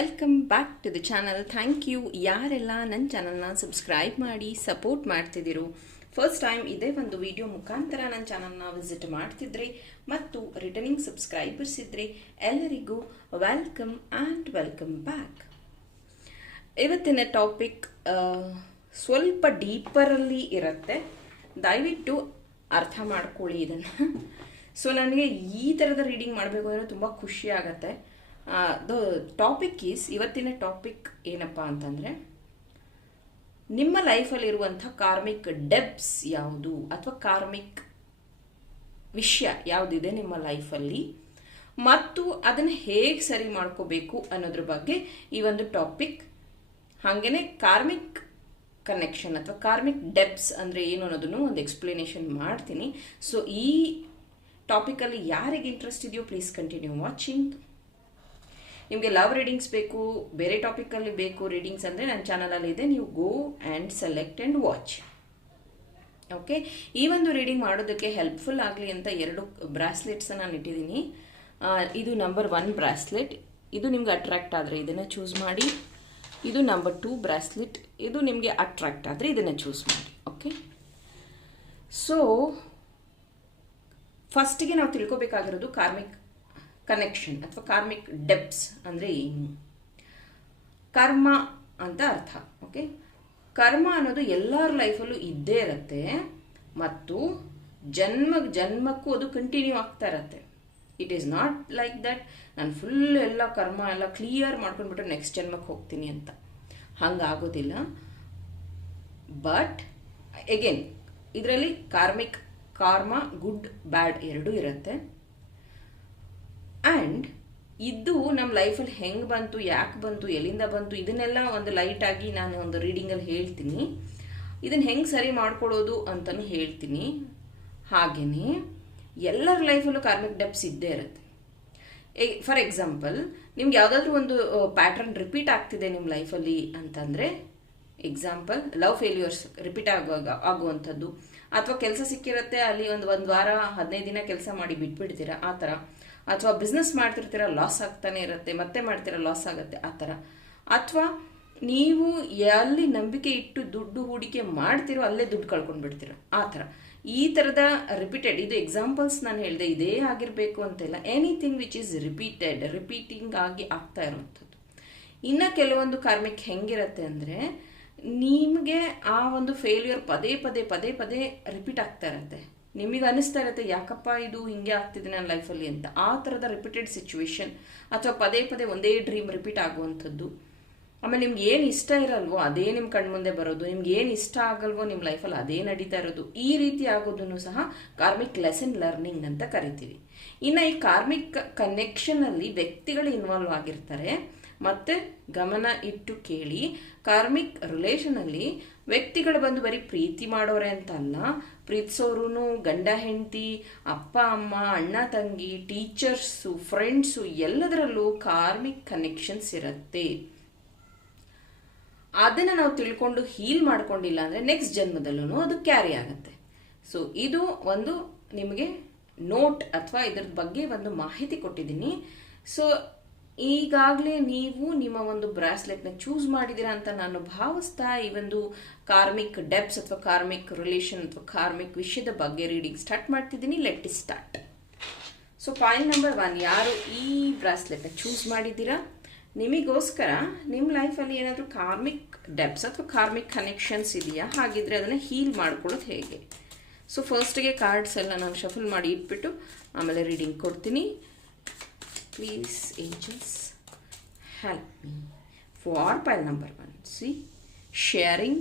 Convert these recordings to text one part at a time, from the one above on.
Welcome back to the channel thank you ಯಾರೆಲ್ಲ ನನ್ನ ಚಾನಲ್ನ ಸಬ್ಸ್ಕ್ರೈಬ್ ಮಾಡಿ ಸಪೋರ್ಟ್ ಮಾಡ್ತಿದ್ದೀರೋ ಫಸ್ಟ್ ಟೈಮ್ ಇದೇ ಒಂದು ವಿಡಿಯೋ ಮುಖಾಂತರ ನನ್ನ ಚಾನಲ್ನ ವಿಸಿಟ್ ಮಾಡ್ತಿದ್ರೆ ಮತ್ತು ರಿಟರ್ನಿಂಗ್ ಸಬ್ಸ್ಕ್ರೈಬರ್ಸ್ ಇದ್ದರೆ ಎಲ್ಲರಿಗೂ ವೆಲ್ಕಮ್ ಆ್ಯಂಡ್ ವೆಲ್ಕಮ್ ಬ್ಯಾಕ್ ಇವತ್ತಿನ ಟಾಪಿಕ್ ಸ್ವಲ್ಪ ಡೀಪರಲ್ಲಿ ಇರುತ್ತೆ. ದಯವಿಟ್ಟು ಅರ್ಥ ಮಾಡ್ಕೊಳ್ಳಿ ಇದನ್ನು. ಸೊ ನನಗೆ ಈ ಥರದ ರೀಡಿಂಗ್ ಮಾಡಬೇಕು ಅಂದರೆ ತುಂಬ ಖುಷಿ ಆಗುತ್ತೆ. ದ ಟಾಪಿಕ್ ಈಸ್ ಇವತ್ತಿನ ಟಾಪಿಕ್ ಏನಪ್ಪ ಅಂತಂದರೆ, ನಿಮ್ಮ ಲೈಫಲ್ಲಿರುವಂಥ ಕಾರ್ಮಿಕ್ ಡೆಬ್ಸ್ ಯಾವುದು ಅಥವಾ ಕಾರ್ಮಿಕ್ ವಿಷಯ ಯಾವುದಿದೆ ನಿಮ್ಮ ಲೈಫಲ್ಲಿ ಮತ್ತು ಅದನ್ನು ಹೇಗೆ ಸರಿ ಮಾಡ್ಕೋಬೇಕು ಅನ್ನೋದ್ರ ಬಗ್ಗೆ ಈ ಒಂದು ಟಾಪಿಕ್ ಹಾಗೆಯೇ ಕಾರ್ಮಿಕ್ ಕನೆಕ್ಷನ್ ಅಥವಾ ಕಾರ್ಮಿಕ್ ಡೆಬ್ಸ್ ಅಂದರೆ ಏನು ಅನ್ನೋದನ್ನು ಒಂದು ಎಕ್ಸ್ಪ್ಲನೇಷನ್ ಮಾಡ್ತೀನಿ. ಸೊ ಈ ಟಾಪಿಕಲ್ಲಿ ಯಾರಿಗೆ ಇಂಟ್ರೆಸ್ಟ್ ಇದೆಯೋ ಪ್ಲೀಸ್ ಕಂಟಿನ್ಯೂ ವಾಚಿಂಗ್ ನಿಮಗೆ ಲವ್ ರೀಡಿಂಗ್ಸ್ ಬೇಕು, ಬೇರೆ ಟಾಪಿಕಲ್ಲಿ ಬೇಕು ರೀಡಿಂಗ್ಸ್ ಅಂದರೆ ನನ್ನ ಚಾನಲಲ್ಲಿ ಇದೆ, ನೀವು go and select and watch okay ಈ ಒಂದು ರೀಡಿಂಗ್ ಮಾಡೋದಕ್ಕೆ ಹೆಲ್ಪ್ಫುಲ್ ಆಗಲಿ ಅಂತ ಎರಡು ಬ್ರಾಸ್ಲೆಟ್ಸನ್ನು ನಾನು ಇಟ್ಟಿದ್ದೀನಿ. ಇದು ನಂಬರ್ ಒನ್ ಬ್ರಾಸ್ಲೆಟ್ ಇದು ನಿಮ್ಗೆ ಅಟ್ರಾಕ್ಟ್ ಆದರೆ ಇದನ್ನು ಚೂಸ್ ಮಾಡಿ. ಇದು ನಂಬರ್ ಟೂ ಬ್ರಾಸ್ಲೆಟ್ ಇದು ನಿಮಗೆ ಅಟ್ರಾಕ್ಟ್ ಆದರೆ ಇದನ್ನು ಚೂಸ್ ಮಾಡಿ. ಓಕೆ ಸೊ ಫಸ್ಟಿಗೆ ನಾವು ತಿಳ್ಕೊಬೇಕಾಗಿರೋದು ಕಾರ್ಮಿಕ್ ಕನೆಕ್ಷನ್ ಅಥವಾ ಕಾರ್ಮಿಕ್ ಡೆಪ್ಸ್ ಅಂದರೆ ಏನು? ಕರ್ಮ ಅಂತ ಅರ್ಥ ಓಕೆ ಕರ್ಮ ಅನ್ನೋದು ಎಲ್ಲರ ಲೈಫಲ್ಲೂ ಇದ್ದೇ ಇರುತ್ತೆ ಮತ್ತು ಜನ್ಮ, ಜನ್ಮಕ್ಕೂ ಅದು ಕಂಟಿನ್ಯೂ ಆಗ್ತಾ ಇರತ್ತೆ. It is not like that ನಾನು ಫುಲ್ ಎಲ್ಲ ಕರ್ಮ ಎಲ್ಲ ಕ್ಲಿಯರ್ ಮಾಡ್ಕೊಂಡ್ಬಿಟ್ಟು ನೆಕ್ಸ್ಟ್ ಜನ್ಮಕ್ಕೆ ಹೋಗ್ತೀನಿ ಅಂತ. ಹಂಗಾಗೋದಿಲ್ಲ. ಬಟ್ ಎಗೇನ್ ಇದರಲ್ಲಿ ಕಾರ್ಮಿಕ್ ಕಾರ್ಮ ಗುಡ್ ಬ್ಯಾಡ್ ಎರಡೂ ಇರುತ್ತೆ. ಆ್ಯಂಡ್ ಇದು ನಮ್ಮ ಲೈಫಲ್ಲಿ ಹೆಂಗೆ ಬಂತು, ಯಾಕೆ ಬಂತು, ಎಲ್ಲಿಂದ ಬಂತು, ಇದನ್ನೆಲ್ಲ ಒಂದು ಲೈಟಾಗಿ ನಾನು ಒಂದು ರೀಡಿಂಗಲ್ಲಿ ಹೇಳ್ತೀನಿ. ಇದನ್ನು ಹೆಂಗೆ ಸರಿ ಮಾಡ್ಕೊಡೋದು ಅಂತಲೂ ಹೇಳ್ತೀನಿ. ಹಾಗೆಯೇ ಎಲ್ಲರ ಲೈಫಲ್ಲೂ ಕಾರ್ಮಿಕ್ ಡೆಪ್ಸ್ ಇದ್ದೇ ಇರುತ್ತೆ. ಫಾರ್ ಎಕ್ಸಾಂಪಲ್ ನಿಮ್ಗೆ ಯಾವುದಾದ್ರೂ ಒಂದು ಪ್ಯಾಟ್ರನ್ ರಿಪೀಟ್ ಆಗ್ತಿದೆ ನಿಮ್ಮ ಲೈಫಲ್ಲಿ ಅಂತಂದರೆ ಎಕ್ಸಾಂಪಲ್ ಲವ್ ಫೇಲ್ಯೂರ್ಸ್ ರಿಪೀಟ್ ಆಗುವಾಗ, ಆಗುವಂಥದ್ದು. ಅಥವಾ ಕೆಲಸ ಸಿಕ್ಕಿರುತ್ತೆ, ಅಲ್ಲಿ ಒಂದು ಒಂದು ವಾರ, ಹದಿನೈದು ದಿನ ಕೆಲಸ ಮಾಡಿ ಬಿಟ್ಬಿಡ್ತೀರಾ, ಆ ಥರ. ಅಥವಾ ಬಿಸ್ನೆಸ್ ಮಾಡ್ತಿರ್ತೀರ ಲಾಸ್ ಆಗ್ತಾನೆ ಇರುತ್ತೆ, ಮತ್ತೆ ಮಾಡ್ತೀರ ಲಾಸ್ ಆಗುತ್ತೆ, ಆ ಥರ. ಅಥವಾ ನೀವು ಎಲ್ಲಿ ನಂಬಿಕೆ ಇಟ್ಟು ದುಡ್ಡು ಹೂಡಿಕೆ ಮಾಡ್ತಿರೋ, ಅಲ್ಲೇ ದುಡ್ಡು ಕಳ್ಕೊಂಡು ಬಿಡ್ತೀರ, ಆ ಥರ. ಈ ಥರದ ರಿಪೀಟೆಡ್ ಇದು ಎಕ್ಸಾಂಪಲ್ಸ್ ನಾನು ಹೇಳಿದೆ, ಇದೇ ಆಗಿರಬೇಕು ಅಂತೆಲ್ಲ anything which is repeated repeating ಆಗಿ ಆಗ್ತಾ ಇರುವಂಥದ್ದು. ಇನ್ನು ಕೆಲವೊಂದು ಕಾರ್ಮಿಕ್ ಹೆಂಗಿರುತ್ತೆ ಅಂದರೆ, ನಿಮಗೆ ಆ ಒಂದು ಫೇಲ್ಯೂರ್ ಪದೇ ಪದೇ ಪದೇ ಪದೇ ರಿಪೀಟ್ ಆಗ್ತಾ ಇರುತ್ತೆ. ನಿಮಗೆ ಅನಿಸ್ತಾ ಇರುತ್ತೆ, ಯಾಕಪ್ಪ ಇದು ಹಿಂಗೆ ಆಗ್ತಿದೆ ನನ್ನ ಲೈಫಲ್ಲಿ ಅಂತ. ಆ ಥರದ ರಿಪೀಟೆಡ್ ಸಿಚುವೇಶನ್ ಅಥವಾ ಪದೇ ಪದೇ ಒಂದೇ ಡ್ರೀಮ್ ರಿಪೀಟ್ ಆಗುವಂಥದ್ದು. ಆಮೇಲೆ ನಿಮ್ಗೆ ಏನು ಇಷ್ಟ ಇರಲ್ವೋ, ಅದೇ ನಿಮ್ಮ ಕಣ್ಮುಂದೆ ಬರೋದು, ನಿಮ್ಗೆ ಏನು ಇಷ್ಟ ಆಗಲ್ವೋ ನಿಮ್ಮ ಲೈಫಲ್ಲಿ ಅದೇ ನಡೀತಾ ಇರೋದು, ಈ ರೀತಿ ಆಗೋದನ್ನು ಸಹ ಕಾರ್ಮಿಕ್ ಲೆಸನ್ ಲರ್ನಿಂಗ್ ಅಂತ ಕರಿತೀವಿ. ಇನ್ನು ಈ ಕಾರ್ಮಿಕ್ ಕನೆಕ್ಷನಲ್ಲಿ ವ್ಯಕ್ತಿಗಳು ಇನ್ವಾಲ್ವ್ ಆಗಿರ್ತಾರೆ. ಮತ್ತೆ ಗಮನ ಇಟ್ಟು ಕೇಳಿ ಕಾರ್ಮಿಕ್ ರಿಲೇಷನಲ್ಲಿ ವ್ಯಕ್ತಿಗಳು ಬಂದು ಬರೀ ಪ್ರೀತಿ ಮಾಡೋರೆ ಅಂತ ಅಲ್ಲ ಪ್ರೀತಿಸೋರು ಗಂಡ, ಹೆಂಡತಿ, ಅಪ್ಪ, ಅಮ್ಮ, ಅಣ್ಣ, ತಂಗಿ ಟೀಚರ್ಸು ಫ್ರೆಂಡ್ಸು ಎಲ್ಲದರಲ್ಲೂ ಕಾರ್ಮಿಕ್ ಕನೆಕ್ಷನ್ಸ್ ಇರುತ್ತೆ. ಅದನ್ನು ನಾವು ತಿಳ್ಕೊಂಡು ಹೀಲ್ ಮಾಡ್ಕೊಂಡಿಲ್ಲ ಅಂದರೆ ನೆಕ್ಸ್ಟ್ ಜನ್ಮದಲ್ಲೂ ಅದು ಕ್ಯಾರಿ ಆಗುತ್ತೆ. ಸೊ ಇದು ಒಂದು ನಿಮಗೆ ನೋಟ್ ಅಥವಾ ಇದ್ರ ಬಗ್ಗೆ ಒಂದು ಮಾಹಿತಿ ಕೊಟ್ಟಿದ್ದೀನಿ. ಸೊ ಈಗಾಗಲೇ ನೀವು ನಿಮ್ಮ ಒಂದು ಬ್ರಾಸ್ಲೆಟ್ನ ಚೂಸ್ ಮಾಡಿದ್ದೀರಾ ಅಂತ ನಾನು ಭಾವಿಸ್ತಾ ಈ ಒಂದು ಕಾರ್ಮಿಕ್ ಡೆಪ್ಸ್ ಅಥವಾ ಕಾರ್ಮಿಕ್ ರಿಲೇಷನ್ ಅಥವಾ ಕಾರ್ಮಿಕ್ ವಿಷಯದ ಬಗ್ಗೆ ರೀಡಿಂಗ್ ಸ್ಟಾರ್ಟ್ ಮಾಡ್ತಿದ್ದೀನಿ. Let us start so point number one ಯಾರು ಈ ಬ್ರಾಸ್ಲೆಟ್ನ ಚೂಸ್ ಮಾಡಿದ್ದೀರಾ? ನಿಮಗೋಸ್ಕರ ನಿಮ್ಮ ಲೈಫಲ್ಲಿ ಏನಾದರೂ ಕಾರ್ಮಿಕ್ ಡೆಪ್ಸ್ ಅಥವಾ ಕಾರ್ಮಿಕ್ ಕನೆಕ್ಷನ್ಸ್ ಇದೆಯಾ? ಹಾಗಿದ್ರೆ ಅದನ್ನು ಹೀಲ್ ಮಾಡ್ಕೊಳ್ಳೋದು ಹೇಗೆ? ಸೊ ಫಸ್ಟಿಗೆ ಕಾರ್ಡ್ಸ್ ಎಲ್ಲ ನಾನು ಶಫಲ್ ಮಾಡಿ ಇಟ್ಬಿಟ್ಟು ಆಮೇಲೆ ರೀಡಿಂಗ್ ಕೊಡ್ತೀನಿ. Please angels help me. For pile number one, see? Sharing.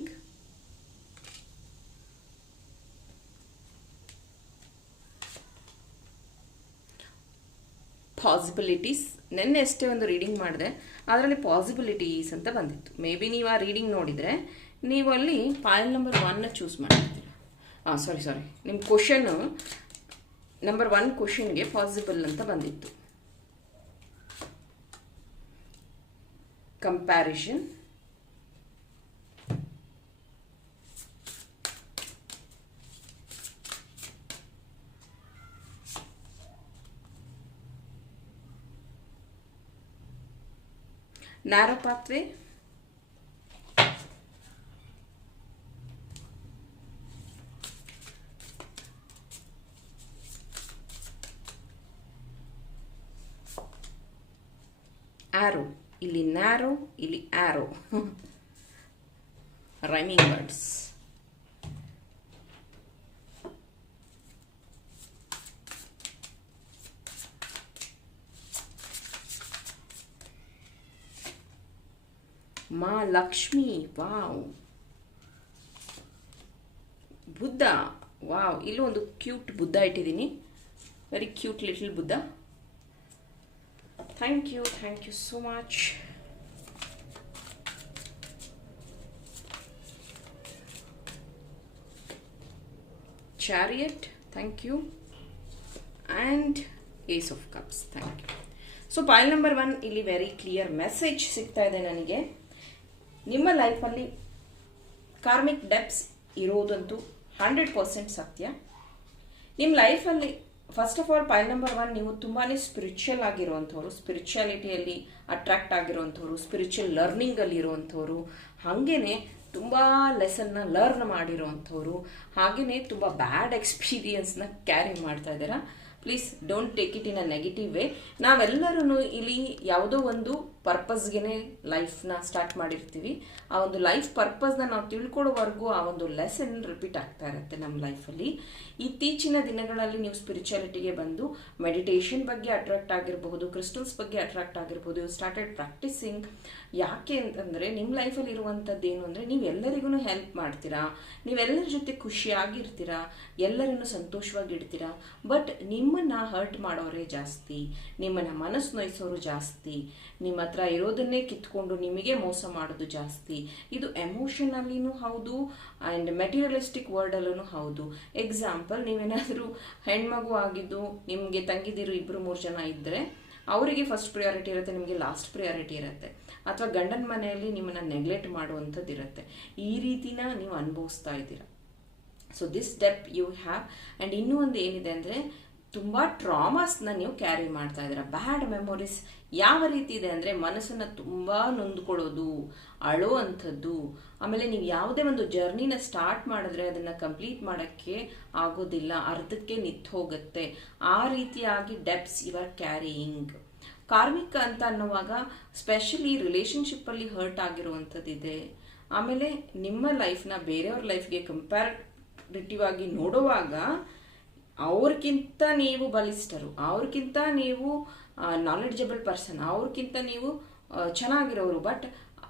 Possibilities ನೆನ್ನೆ ಅಷ್ಟೇ ಒಂದು ರೀಡಿಂಗ್ ಮಾಡಿದೆ ಅದರಲ್ಲಿ ಪಾಸಿಬಿಲಿಟೀಸ್ ಅಂತ ಬಂದಿತ್ತು ಮೇ ಬಿ ನೀವು ಆ ರೀಡಿಂಗ್ ನೋಡಿದರೆ ನೀವು ಅಲ್ಲಿ ಫೈಲ್ ನಂಬರ್ ಒನ್ನ ಚೂಸ್ ಮಾಡಿರ್ತೀರ ಹಾಂ ಸಾರಿ ಸಾರಿ ನಿಮ್ಮ ಕ್ವಶನ್ನು ನಂಬರ್ ಒನ್ ಕ್ವಶನ್ಗೆ ಪಾಸಿಬಲ್ ಅಂತ ಬಂದಿತ್ತು comparison ನ್ಯಾರೋ ಪಾತ್ವೆ ಆರೋ ಇಲ್ಲಿ ನ್ಯಾರೋ ಇಲ್ಲಿ ಆರೋ. ರೈಮಿಂಗ್ ವರ್ಡ್ಸ್ ಮಾ ಲಕ್ಷ್ಮಿ, ವಾವ್. ಬುದ್ಧ, ವಾವ್. ಇಲ್ಲೂ ಒಂದು ಕ್ಯೂಟ್ ಬುದ್ಧ ಇಟ್ಟಿದ್ದೀನಿ. Very cute little Buddha. Thank you thank you so much chariot thank you and ace of cups thank you so pile number one ಇಲ್ಲಿ very clear message ಸಿಗ್ತಾ ಇದೆ ನನಗೆ. ನಿಮ್ಮ ಲೈಫಲ್ಲಿ ಕಾರ್ಮಿಕ್ ಡೆಪ್ಸ್ ಇರೋದಂತೂ ಹಂಡ್ರೆಡ್ ಪರ್ಸೆಂಟ್ ಸತ್ಯ. ನಿಮ್ಮ ಲೈಫಲ್ಲಿ first of all pile number one ನೀವು ತುಂಬಾ ಸ್ಪಿರಿಚುವಲ್ ಆಗಿರುವಂಥವ್ರು ಸ್ಪಿರಿಚುಯಾಲಿಟಿಯಲ್ಲಿ ಅಟ್ರಾಕ್ಟ್ ಆಗಿರುವಂಥವ್ರು ಸ್ಪಿರಿಚುವಲ್ ಲರ್ನಿಂಗಲ್ಲಿ ಇರುವಂಥವ್ರು, ಹಾಗೇನೆ ತುಂಬ ಲೆಸನ್ನ ಲರ್ನ್ ಮಾಡಿರುವಂಥವ್ರು ಹಾಗೆಯೇ ತುಂಬ ಬ್ಯಾಡ್ ಎಕ್ಸ್ಪೀರಿಯನ್ಸ್ನ ಕ್ಯಾರಿ ಮಾಡ್ತಾ ಇದ್ದೀರಾ? Please don't take it in a negative way ನಾವೆಲ್ಲರೂ ಇಲ್ಲಿ ಯಾವುದೋ ಒಂದು ಪರ್ಪಸ್ಗೆ ಲೈಫ್ನ ಸ್ಟಾರ್ಟ್ ಮಾಡಿರ್ತೀವಿ. ಆ ಒಂದು ಲೈಫ್ ಪರ್ಪಸ್ನ ನಾವು ತಿಳ್ಕೊಳ್ಳೋವರೆಗೂ ಆ ಒಂದು ಲೆಸನ್ ರಿಪೀಟ್ ಆಗ್ತಾ ಇರುತ್ತೆ ನಮ್ಮ ಲೈಫಲ್ಲಿ ಇತ್ತೀಚಿನ ದಿನಗಳಲ್ಲಿ ನೀವು ಸ್ಪಿರಿಚುಯಾಲಿಟಿಗೆ ಬಂದು ಮೆಡಿಟೇಷನ್ ಬಗ್ಗೆ ಅಟ್ರಾಕ್ಟ್ ಆಗಿರಬಹುದು ಕ್ರಿಸ್ಟಲ್ಸ್ ಬಗ್ಗೆ ಅಟ್ರಾಕ್ಟ್ ಆಗಿರ್ಬೋದು ಸ್ಟಾರ್ಟೆಡ್ ಪ್ರಾಕ್ಟೀಸಿಂಗ್ ಯಾಕೆ ಅಂತಂದರೆ ನಿಮ್ಮ ಲೈಫಲ್ಲಿ ಇರುವಂಥದ್ದು ಏನು ಅಂದರೆ ನೀವು ಎಲ್ಲರಿಗೂ ಹೆಲ್ಪ್ ಮಾಡ್ತೀರಾ. ನೀವೆಲ್ಲರ ಜೊತೆ ಖುಷಿಯಾಗಿರ್ತೀರಾ. ಎಲ್ಲರನ್ನು ಸಂತೋಷವಾಗಿ ಇಡ್ತೀರಾ. ಬಟ್ ನಿಮ್ಮನ್ನು ಹರ್ಟ್ ಮಾಡೋರೇ ಜಾಸ್ತಿ. ನಿಮ್ಮನ್ನು ಮನಸ್ಸು ನೋಯಿಸೋರು ಜಾಸ್ತಿ. ನಿಮ್ಮ ಹತ್ರ ಇರೋದನ್ನೇ ಕಿತ್ಕೊಂಡು ನಿಮಗೆ ಮೋಸ ಮಾಡೋದು ಜಾಸ್ತಿ. ಇದು ಎಮೋಷನಲ್ಲಿನೂ ಹೌದು ಆ್ಯಂಡ್ ಮೆಟೀರಿಯಲಿಸ್ಟಿಕ್ ವರ್ಡಲ್ಲೂ ಹೌದು. ಎಕ್ಸಾಂಪಲ್ ನೀವೇನಾದರೂ ಹೆಣ್ಮಗು ಆಗಿದ್ದು, ನಿಮಗೆ ತಂಗಿದಿರು ಇಬ್ಬರು ಮೂರು ಜನ ಇದ್ದರೆ ಅವರಿಗೆ ಫಸ್ಟ್ ಪ್ರಿಯಾರಿಟಿ ಇರುತ್ತೆ, ನಿಮಗೆ ಲಾಸ್ಟ್ ಪ್ರಿಯಾರಿಟಿ ಇರುತ್ತೆ. ಅಥವಾ ಗಂಡನ ಮನೆಯಲ್ಲಿ ನಿಮ್ಮನ್ನು ನೆಗ್ಲೆಕ್ಟ್ ಮಾಡುವಂಥದ್ದು ಇರುತ್ತೆ. ಈ ರೀತಿನ ನೀವು ಅನುಭವಿಸ್ತಾ ಇದ್ದೀರಾ. So this step you have and ಇನ್ನೂ ಒಂದು ಏನಿದೆ ಅಂದರೆ ತುಂಬ ಟ್ರಾಮಾಸ್ನ ನೀವು ಕ್ಯಾರಿ ಮಾಡ್ತಾ ಇದ್ದೀರ. ಬ್ಯಾಡ್ ಮೆಮೊರೀಸ್ ಯಾವ ರೀತಿ ಇದೆ ಅಂದರೆ ಮನಸ್ಸನ್ನು ತುಂಬ ನೊಂದ್ಕೊಳ್ಳೋದು ಅಳೋ ಅಂಥದ್ದು ಆಮೇಲೆ ನೀವು ಯಾವುದೇ ಒಂದು ಜರ್ನಿನ ಸ್ಟಾರ್ಟ್ ಮಾಡಿದ್ರೆ ಅದನ್ನು ಕಂಪ್ಲೀಟ್ ಮಾಡೋಕ್ಕೆ ಆಗೋದಿಲ್ಲ, ಅರ್ಧಕ್ಕೆ ನಿಂತು ಹೋಗುತ್ತೆ. ಆ ರೀತಿಯಾಗಿ ಡೆಪ್ಸ್ ಯುವರ್ ಕ್ಯಾರಿಯಿಂಗ್ ಕಾರ್ಮಿಕ ಅಂತ ಅನ್ನುವಾಗ ಸ್ಪೆಷಲಿ ರಿಲೇಷನ್ಶಿಪ್ಪಲ್ಲಿ ಹರ್ಟ್ ಆಗಿರುವಂಥದ್ದಿದೆ. ಆಮೇಲೆ ನಿಮ್ಮ ಲೈಫ್ನ ಬೇರೆಯವ್ರ ಲೈಫ್ಗೆ ಕಂಪ್ಯಾರಿಟಿವ್ ಆಗಿ ನೋಡುವಾಗ ಅವ್ರಿಗಿಂತ ನೀವು ಬಲಿಷ್ಠರು ಅವ್ರಿಗಿಂತ ನೀವು ನಾಲೆಡ್ಜಬಲ್ ಪರ್ಸನ್ ಅವ್ರಿಗಿಂತ ನೀವು ಚೆನ್ನಾಗಿರೋರು. ಬಟ್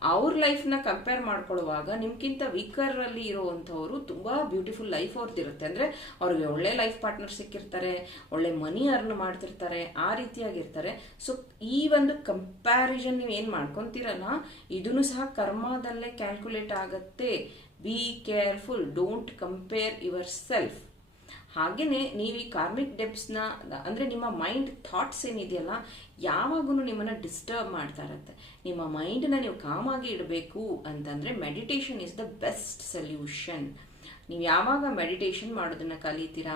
ಅವ್ರ ಲೈಫ್ನ ಕಂಪೇರ್ ಮಾಡ್ಕೊಳ್ಳುವಾಗ ನಿಮ್ಗಿಂತ ವೀಕರಲ್ಲಿ ಇರುವಂಥವ್ರು ತುಂಬ ಬ್ಯೂಟಿಫುಲ್ ಲೈಫ್ ಅವ್ರದ್ದಿರುತ್ತೆ ಅಂದರೆ ಅವ್ರಿಗೆ ಒಳ್ಳೆ ಲೈಫ್ ಪಾರ್ಟ್ನರ್ ಸಿಕ್ಕಿರ್ತಾರೆ, ಒಳ್ಳೆ ಮನಿ ಅರ್ನ್ ಮಾಡ್ತಿರ್ತಾರೆ, ಆ ರೀತಿಯಾಗಿರ್ತಾರೆ. ಸೊ ಈ ಒಂದು ಕಂಪ್ಯಾರಿಸನ್ ನೀವು ಏನು ಮಾಡ್ಕೊತೀರಲ್ಲ ಇದನ್ನು ಸಹ ಕರ್ಮದಲ್ಲೇ ಕ್ಯಾಲ್ಕುಲೇಟ್ ಆಗುತ್ತೆ. Be careful don't compare yourself ಹಾಗೆಯೇ ನೀವು ಈ ಕಾರ್ಮಿಕ್ ಡೆಪ್ಸ್ನ ಅಂದರೆ ನಿಮ್ಮ ಮೈಂಡ್ ಥಾಟ್ಸ್ ಏನಿದೆಯಲ್ಲ ಯಾವಾಗೂ ನಿಮ್ಮನ್ನು ಡಿಸ್ಟರ್ಬ್ ಮಾಡ್ತಾ ಇರುತ್ತೆ. ನಿಮ್ಮ ಮೈಂಡನ್ನ ನೀವು ಕಾಮಾಗಿ ಇಡಬೇಕು ಅಂತಂದರೆ meditation is the best solution ನೀವು ಯಾವಾಗ ಮೆಡಿಟೇಷನ್ ಮಾಡೋದನ್ನು ಕಲಿತೀರಾ?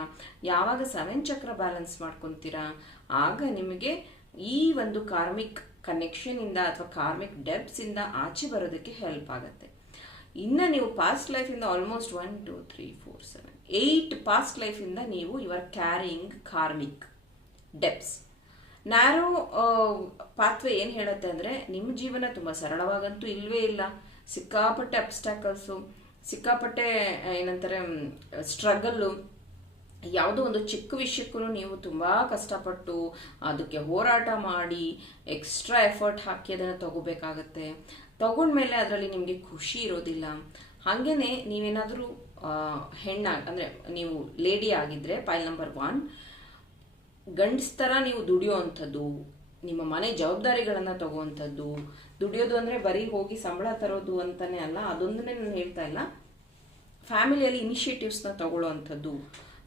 ಯಾವಾಗ ಸೆವೆನ್ ಚಕ್ರ ಬ್ಯಾಲೆನ್ಸ್ ಮಾಡ್ಕೊತೀರಾ? ಆಗ ನಿಮಗೆ ಈ ಒಂದು ಕಾರ್ಮಿಕ್ ಕನೆಕ್ಷನಿಂದ ಅಥವಾ ಕಾರ್ಮಿಕ್ ಡೆಪ್ಸಿಂದ ಆಚೆ ಬರೋದಕ್ಕೆ ಹೆಲ್ಪ್ ಆಗುತ್ತೆ. ಇನ್ನು ನೀವು past ಲೈಫಿಂದ almost one two three four seven eight past ಲೈಫಿಂದ ನೀವು you are carrying karmic debts narrow pathway ಏನು ಹೇಳುತ್ತೆ ಅಂದರೆ ನಿಮ್ಮ ಜೀವನ ತುಂಬ ಸರಳವಾಗಂತೂ ಇಲ್ಲವೇ ಇಲ್ಲ. ಸಿಕ್ಕಾಪಟ್ಟೆ ಅಬ್ಸ್ಟ್ಯಾಕಲ್ಸು ಸಿಕ್ಕಾಪಟ್ಟೆ ಏನಂತಾರೆ ಸ್ಟ್ರಗಲ್ಲು ಯಾವುದೋ ಒಂದು ಚಿಕ್ಕ ವಿಷಯಕ್ಕೂ ನೀವು ತುಂಬ ಕಷ್ಟಪಟ್ಟು ಅದಕ್ಕೆ ಹೋರಾಟ ಮಾಡಿ ಎಕ್ಸ್ಟ್ರಾ ಎಫರ್ಟ್ ಹಾಕಿ ಅದನ್ನು ತಗೋಬೇಕಾಗತ್ತೆ. ತಗೊಂಡ್ಮೇಲೆ ಅದರಲ್ಲಿ ನಿಮಗೆ ಖುಷಿ ಇರೋದಿಲ್ಲ. ಹಾಗೇನೆ ನೀವೇನಾದರೂ ಹೆಣ್ಣ ಅಂದರೆ ನೀವು ಲೇಡಿ ಆಗಿದ್ದರೆ ಪೈಲ್ ನಂಬರ್ ಒನ್ ಗಂಡಸ್ತರ ನೀವು ದುಡಿಯೋ ಅಂಥದ್ದು ನಿಮ್ಮ ಮನೆ ಜವಾಬ್ದಾರಿಗಳನ್ನು ತಗೋವಂಥದ್ದು, ದುಡಿಯೋದು ಅಂದರೆ ಬರೀ ಹೋಗಿ ಸಂಬಳ ತರೋದು ಅಂತಲೇ ಅಲ್ಲ, ಅದೊಂದನ್ನೇ ನಾನು ಹೇಳ್ತಾ ಇಲ್ಲ. ಫ್ಯಾಮಿಲಿಯಲ್ಲಿ ಇನಿಷಿಯೇಟಿವ್ಸ್ನ ತಗೊಳ್ಳೋ ಅಂಥದ್ದು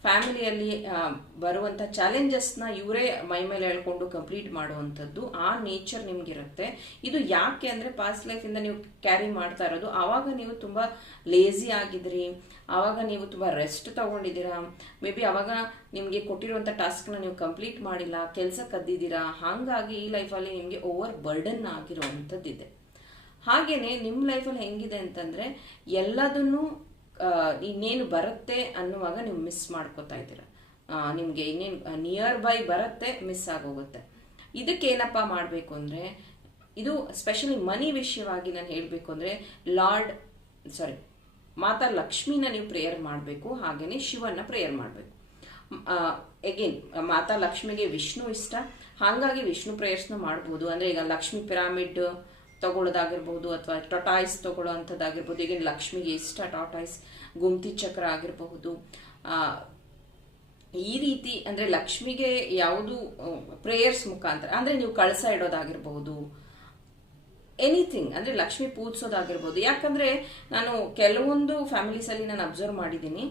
ಫ್ಯಾಮಿಲಿಯಲ್ಲಿ ಬರುವಂಥ ಚಾಲೆಂಜಸ್ನ ಇವರೇ ಮೈ ಮೇಲೆ ಹೇಳ್ಕೊಂಡು ಕಂಪ್ಲೀಟ್ ಮಾಡುವಂಥದ್ದು ಆ ನೇಚರ್ ನಿಮಗಿರುತ್ತೆ. ಇದು ಯಾಕೆ ಅಂದರೆ ಪಾಸ್ಟ್ ಲೈಫಿಂದ ನೀವು ಕ್ಯಾರಿ ಮಾಡ್ತಾ ಇರೋದು, ಆವಾಗ ನೀವು ತುಂಬ ಲೇಸಿ ಆಗಿದ್ರಿ, ಆವಾಗ ನೀವು ತುಂಬ ರೆಸ್ಟ್ ತಗೊಂಡಿದ್ದೀರಾ ಮೇ ಬಿ ಆವಾಗ ನಿಮಗೆ ಕೊಟ್ಟಿರುವಂಥ ಟಾಸ್ಕ್ನ ನೀವು ಕಂಪ್ಲೀಟ್ ಮಾಡಿಲ್ಲ, ಕೆಲಸ ಕದ್ದಿದ್ದೀರಾ, ಹಾಗಾಗಿ ಈ ಲೈಫಲ್ಲಿ ನಿಮಗೆ ಓವರ್ ಬರ್ಡನ್ ಆಗಿರುವಂಥದ್ದಿದೆ. ಹಾಗೆಯೇ ನಿಮ್ಮ ಲೈಫಲ್ಲಿ ಹೆಂಗಿದೆ ಅಂತಂದರೆ ಎಲ್ಲದನ್ನು ಇನ್ನೇನು ಬರುತ್ತೆ ಅನ್ನುವಾಗ ನೀವು ಮಿಸ್ ಮಾಡ್ಕೋತಾ ಇದ್ದೀರಾ. ನಿಮಗೆ ಇನ್ನೇನು ನಿಯರ್ ಬೈ ಬರುತ್ತೆ ಮಿಸ್ ಆಗೋಗುತ್ತೆ. ಇದಕ್ಕೇನಪ್ಪ ಮಾಡಬೇಕು ಅಂದರೆ, ಇದು ಸ್ಪೆಷಲಿ ಮನಿ ವಿಷಯವಾಗಿ ನಾನು ಹೇಳಬೇಕು ಅಂದರೆ, ಲಾರ್ಡ್ ಸಾರಿ ಮಾತಾ ಲಕ್ಷ್ಮಿನ ನೀವು ಪ್ರೇಯರ್ ಮಾಡಬೇಕು ಹಾಗೆಯೇ ಶಿವನ ಪ್ರೇಯರ್ ಮಾಡಬೇಕು. ಎಗೇನ್ ಮಾತಾ ಲಕ್ಷ್ಮಿಗೆ ವಿಷ್ಣು ಇಷ್ಟ, ಹಾಗಾಗಿ ವಿಷ್ಣು ಪ್ರೇಯರ್ಸ್ನ ಮಾಡ್ಬೋದು. ಅಂದರೆ ಈಗ ಲಕ್ಷ್ಮಿ ಪಿರಾಮಿಡ್ ತಗೊಳ್ಳೋದಾಗಿರ್ಬೋದು ಅಥವಾ ಟೊಟಾಯ್ಸ್ ತೊಗೊಳ್ಳೋ ಅಂಥದ್ದಾಗಿರ್ಬೋದು ಈಗ ಲಕ್ಷ್ಮಿಗೆ ಇಷ್ಟ ಟಾಟಾಯ್ಸ್ ಗುಮ್ತಿ ಚಕ್ರ ಆಗಿರಬಹುದು. ಈ ರೀತಿ ಅಂದರೆ ಲಕ್ಷ್ಮಿಗೆ ಯಾವುದು ಪ್ರೇಯರ್ಸ್ ಮುಖಾಂತರ, ಅಂದರೆ ನೀವು ಕಳಸ ಇಡೋದಾಗಿರ್ಬಹುದು ಎನಿಥಿಂಗ್ ಅಂದರೆ ಲಕ್ಷ್ಮಿ ಪೂಜಿಸೋದಾಗಿರ್ಬೋದು. ಯಾಕಂದರೆ ನಾನು ಕೆಲವೊಂದು ಫ್ಯಾಮಿಲೀಸಲ್ಲಿ ನಾನು ಅಬ್ಸರ್ವ್ ಮಾಡಿದ್ದೀನಿ.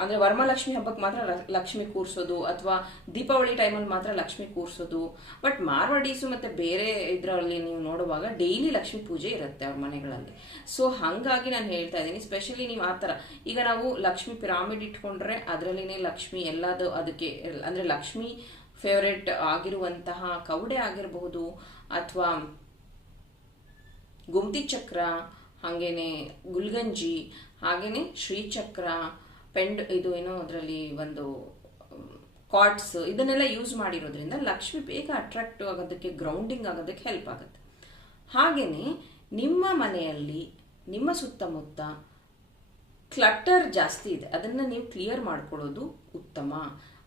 ಅಂದರೆ ವರಮಹಾಲಕ್ಷ್ಮಿ ಹಬ್ಬಕ್ಕೆ ಮಾತ್ರ ಲಕ್ಷ್ಮಿ ಕೂರಿಸೋದು ಅಥವಾ ದೀಪಾವಳಿ ಟೈಮಲ್ಲಿ ಮಾತ್ರ ಲಕ್ಷ್ಮಿ ಕೂರಿಸೋದು. ಬಟ್ ಮಾರ್ವಾಡೀಸು ಮತ್ತೆ ಬೇರೆ ಇದರಲ್ಲಿ ನೀವು ನೋಡುವಾಗ ಡೈಲಿ ಲಕ್ಷ್ಮಿ ಪೂಜೆ ಇರುತ್ತೆ ಅವ್ರ ಮನೆಗಳಲ್ಲಿ. ಸೊ ಹಾಗಾಗಿ ನಾನು ಹೇಳ್ತಾ ಇದ್ದೀನಿ ಸ್ಪೆಷಲಿ ನೀವು ಆ ಥರ, ಈಗ ನಾವು ಲಕ್ಷ್ಮಿ ಪಿರಾಮಿಡ್ ಇಟ್ಕೊಂಡ್ರೆ ಅದರಲ್ಲಿನೇ ಲಕ್ಷ್ಮಿ ಎಲ್ಲದು ಅದಕ್ಕೆ, ಅಂದರೆ ಲಕ್ಷ್ಮಿ ಫೇವ್ರೆಟ್ ಆಗಿರುವಂತಹ ಕವಡೆ ಆಗಿರಬಹುದು ಅಥವಾ ಗುಮ್ತಿ ಚಕ್ರ, ಹಾಗೇನೆ ಗುಲ್ಗಂಜಿ, ಹಾಗೇನೆ ಶ್ರೀಚಕ್ರ ಪೆಂಡ್ ಇದು ಏನೋ ಅದರಲ್ಲಿ ಒಂದು ಕಾರ್ಡ್ಸ್ ಇದನ್ನೆಲ್ಲ ಯೂಸ್ ಮಾಡಿರೋದ್ರಿಂದ ಲಕ್ಷ್ಮಿ ಬೇಗ ಅಟ್ರಾಕ್ಟಿವ್ ಆಗೋದಕ್ಕೆ ಗ್ರೌಂಡಿಂಗ್ ಆಗೋದಕ್ಕೆ ಹೆಲ್ಪ್ ಆಗುತ್ತೆ. ಹಾಗೆಯೇ ನಿಮ್ಮ ಮನೆಯಲ್ಲಿ, ನಿಮ್ಮ ಸುತ್ತಮುತ್ತ ಕ್ಲಟರ್ ಜಾಸ್ತಿ ಇದೆ. ಅದನ್ನು ನೀವು ಕ್ಲಿಯರ್ ಮಾಡ್ಕೊಳ್ಳೋದು ಉತ್ತಮ.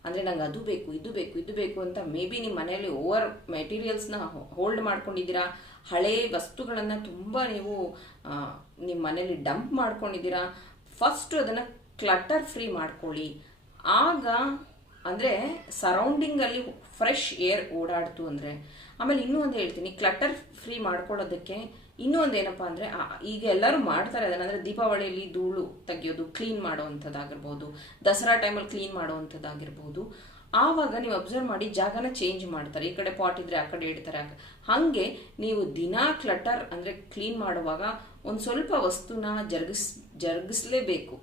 ಅಂದರೆ ನಂಗೆ ಅದು ಬೇಕು, ಇದು ಬೇಕು ಇದು ಬೇಕು ಅಂತ ಮೇ ಬಿ ನಿಮ್ಮ ಮನೆಯಲ್ಲಿ ಓವರ್ ಮೆಟೀರಿಯಲ್ಸ್ನ ಹೋಲ್ಡ್ ಮಾಡ್ಕೊಂಡಿದ್ದೀರಾ? ಹಳೆ ವಸ್ತುಗಳನ್ನು ತುಂಬ ನೀವು ನಿಮ್ಮ ಮನೆಯಲ್ಲಿ ಡಂಪ್ ಮಾಡ್ಕೊಂಡಿದ್ದೀರಾ? ಫಸ್ಟ್ ಅದನ್ನು ಕ್ಲಟರ್ ಫ್ರೀ ಮಾಡ್ಕೊಳ್ಳಿ. ಆಗ ಅಂದರೆ ಸರೌಂಡಿಂಗಲ್ಲಿ ಫ್ರೆಶ್ ಏರ್ ಓಡಾಡ್ತು ಅಂದರೆ, ಆಮೇಲೆ ಇನ್ನೂ ಒಂದು ಹೇಳ್ತೀನಿ ಕ್ಲಟರ್ ಫ್ರೀ ಮಾಡ್ಕೊಳ್ಳೋದಕ್ಕೆ ಇನ್ನೂ ಒಂದು ಏನಪ್ಪ ಅಂದರೆ ಈಗ ಎಲ್ಲರೂ ಮಾಡ್ತಾರೆ ಅದನ್ನು ಅಂದರೆ ದೀಪಾವಳಿಯಲ್ಲಿ ಧೂಳು ತೆಗಿಯೋದು ಕ್ಲೀನ್ ಮಾಡೋವಂಥದ್ದಾಗಿರ್ಬೋದು, ದಸರಾ ಟೈಮಲ್ಲಿ ಕ್ಲೀನ್ ಮಾಡೋವಂಥದ್ದಾಗಿರ್ಬೋದು. ಆವಾಗ ನೀವು ಅಬ್ಸರ್ವ್ ಮಾಡಿ ಜಾಗನ ಚೇಂಜ್ ಮಾಡ್ತಾರೆ. ಈ ಕಡೆ ಪಾಟ್ ಇದ್ರೆ ಆ ಕಡೆ ಇಡ್ತಾರೆ. ಹಾಗೆ ನೀವು ದಿನಾ ಕ್ಲಟರ್ ಅಂದರೆ ಕ್ಲೀನ್ ಮಾಡುವಾಗ ಒಂದು ಸ್ವಲ್ಪ ವಸ್ತುನ ಜರುಗಿಸ್, ಜರುಗಿಸ್ಲೇಬೇಕು.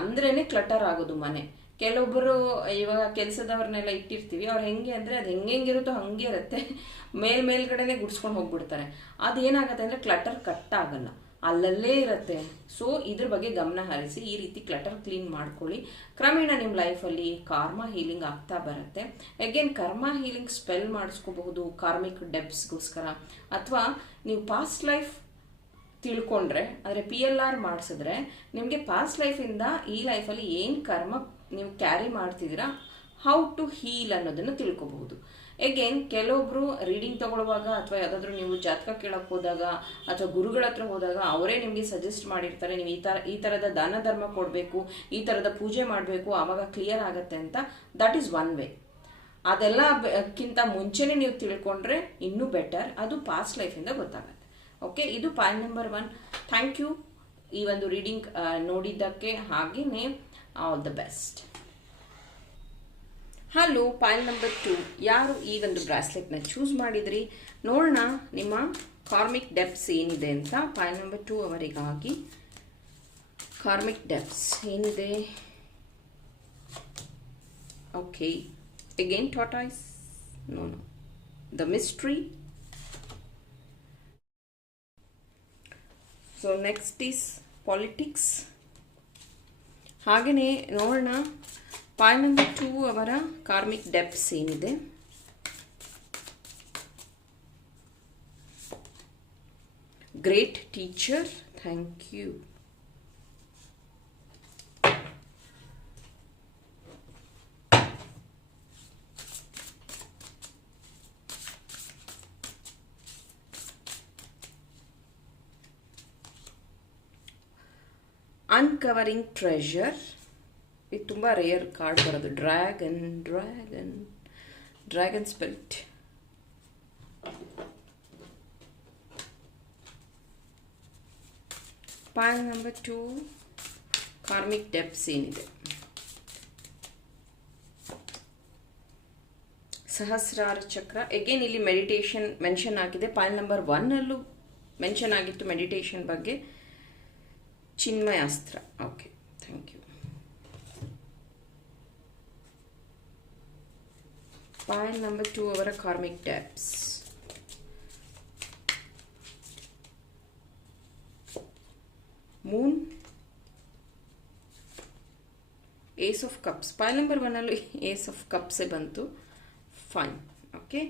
ಅಂದ್ರೇನೆ ಕ್ಲಟರ್ ಆಗೋದು ಮನೆ. ಕೆಲವೊಬ್ಬರು ಇವಾಗ ಕೆಲಸದವ್ರನ್ನೆಲ್ಲ ಇಟ್ಟಿರ್ತೀವಿ, ಅವ್ರು ಹೆಂಗೆ ಅಂದರೆ ಅದು ಹೆಂಗೆ ಹೆಂಗಿರುತ್ತೋ ಹಂಗೆ ಇರುತ್ತೆ. ಮೇಲ್ ಮೇಲ್ಗಡೆನೆ ಗುಡ್ಸ್ಕೊಂಡು ಹೋಗ್ಬಿಡ್ತಾರೆ. ಅದೇನಾಗುತ್ತೆ ಅಂದರೆ ಕ್ಲಟರ್ ಕಟ್ ಆಗಲ್ಲ. ಅಲ್ಲಲ್ಲೇ ಇರುತ್ತೆ. ಸೊ ಇದ್ರ ಬಗ್ಗೆ ಗಮನ ಹರಿಸಿ, ಈ ರೀತಿ ಕ್ಲಟರ್ ಕ್ಲೀನ್ ಮಾಡ್ಕೊಳ್ಳಿ. ಕ್ರಮೇಣ ನಿಮ್ಮ ಲೈಫಲ್ಲಿ ಕಾರ್ಮ ಹೀಲಿಂಗ್ ಆಗ್ತಾ ಬರುತ್ತೆ. ಅಗೇನ್ ಕರ್ಮ ಹೀಲಿಂಗ್ ಸ್ಪೆಲ್ ಮಾಡಿಸ್ಕೋಬಹುದು ಕಾರ್ಮಿಕ್ ಡೆಬ್ಸ್ಗೋಸ್ಕರ ಅಥವಾ ನೀವು ಪಾಸ್ಟ್ ಲೈಫ್ ತಿಳ್ಕೊಂಡ್ರೆ ಅಂದರೆ ಪಿ ಎಲ್ ಆರ್ ಮಾಡಿಸಿದ್ರೆ ನಿಮಗೆ ಪಾಸ್ಟ್ ಲೈಫಿಂದ ಈ ಲೈಫಲ್ಲಿ ಏನು ಕರ್ಮ ನೀವು ಕ್ಯಾರಿ ಮಾಡ್ತಿದ್ದೀರಾ ಹೌ ಟು ಹೀಲ್ ಅನ್ನೋದನ್ನು ತಿಳ್ಕೊಬಹುದು. ಎಗೇನ್ ಕೆಲವೊಬ್ರು ರೀಡಿಂಗ್ ತಗೊಳ್ಳುವಾಗ ಅಥವಾ ಯಾವುದಾದ್ರೂ ನೀವು ಜಾತಕ ಕೇಳಕ್ಕೆ ಹೋದಾಗ ಅಥವಾ ಗುರುಗಳ ಹತ್ರ ಹೋದಾಗ ಅವರೇ ನಿಮಗೆ ಸಜೆಸ್ಟ್ ಮಾಡಿರ್ತಾರೆ, ನೀವು ಈ ಥರ ಈ ಥರದ ದಾನ ಧರ್ಮ ಕೊಡಬೇಕು, ಈ ಥರದ ಪೂಜೆ ಮಾಡಬೇಕು, ಆವಾಗ ಕ್ಲಿಯರ್ ಆಗುತ್ತೆ ಅಂತ ದಟ್ ಈಸ್ ಒನ್ ವೇ ಅದೆಲ್ಲಕ್ಕಿಂತ ಮುಂಚೆನೇ ನೀವು ತಿಳ್ಕೊಂಡ್ರೆ ಇನ್ನೂ ಬೆಟರ್ ಅದು ಪಾಸ್ಟ್ ಲೈಫಿಂದ ಗೊತ್ತಾಗುತ್ತೆ. ಓಕೆ ಇದು point number one thank you ಈ ಒಂದು ರೀಡಿಂಗ್ ನೋಡಿದ್ದಕ್ಕೆ ಹಾಗೆಯೇ all the best hello point number two ಯಾರು ಈ ಒಂದು ಬ್ರಾಸ್ಲೆಟ್ನ ಚೂಸ್ ಮಾಡಿದ್ರಿ? ನೋಡೋಣ ನಿಮ್ಮ ಕಾರ್ಮಿಕ್ ಡೆಪ್ಸ್ ಏನಿದೆ ಅಂತ ಪಾಯಿಂಟ್ ನಂಬರ್ ಟು ಅವರಿಗಾಗಿ. ಕಾರ್ಮಿಕ್ ಡೆಪ್ಸ್ ಏನಿದೆ? Okay again tortoise know the mystery so next is politics ಹಾಗೆಯೇ ನೋಡೋಣ. ಪಾಯಿಂಟ್ ನಂಬರ್ ಟೂ ಅವರ ಕಾರ್ಮಿಕ್ ಡೆಪ್ಸ್ ಏನಿದೆ? Great teacher thank you uncovering treasure ಇದು ತುಂಬ ರೇರ್ ಕಾರ್ಡ್ ಬರೋದು. Dragon dragon dragon spelt point number two karmic debts ಏನಿದೆ? ಸಹಸ್ರಾರ ಚಕ್ರ. ಎಗೇನ್ ಇಲ್ಲಿ ಮೆಡಿಟೇಷನ್ ಮೆನ್ಷನ್ ಆಗಿದೆ. ಪಾಯಿಂಟ್ ನಂಬರ್ ಒನ್ನಲ್ಲೂ ಮೆನ್ಷನ್ ಆಗಿತ್ತು ಮೆಡಿಟೇಷನ್ ಬಗ್ಗೆ. ಚಿನ್ಮಯ ಅಸ್ತ್ರ okay thank you point number two ಅವರ karmic debts moon ace of cups pile number ಒನ್ನಲ್ಲೂ ace of ಕಪ್ಸೇ ಬಂತು fine okay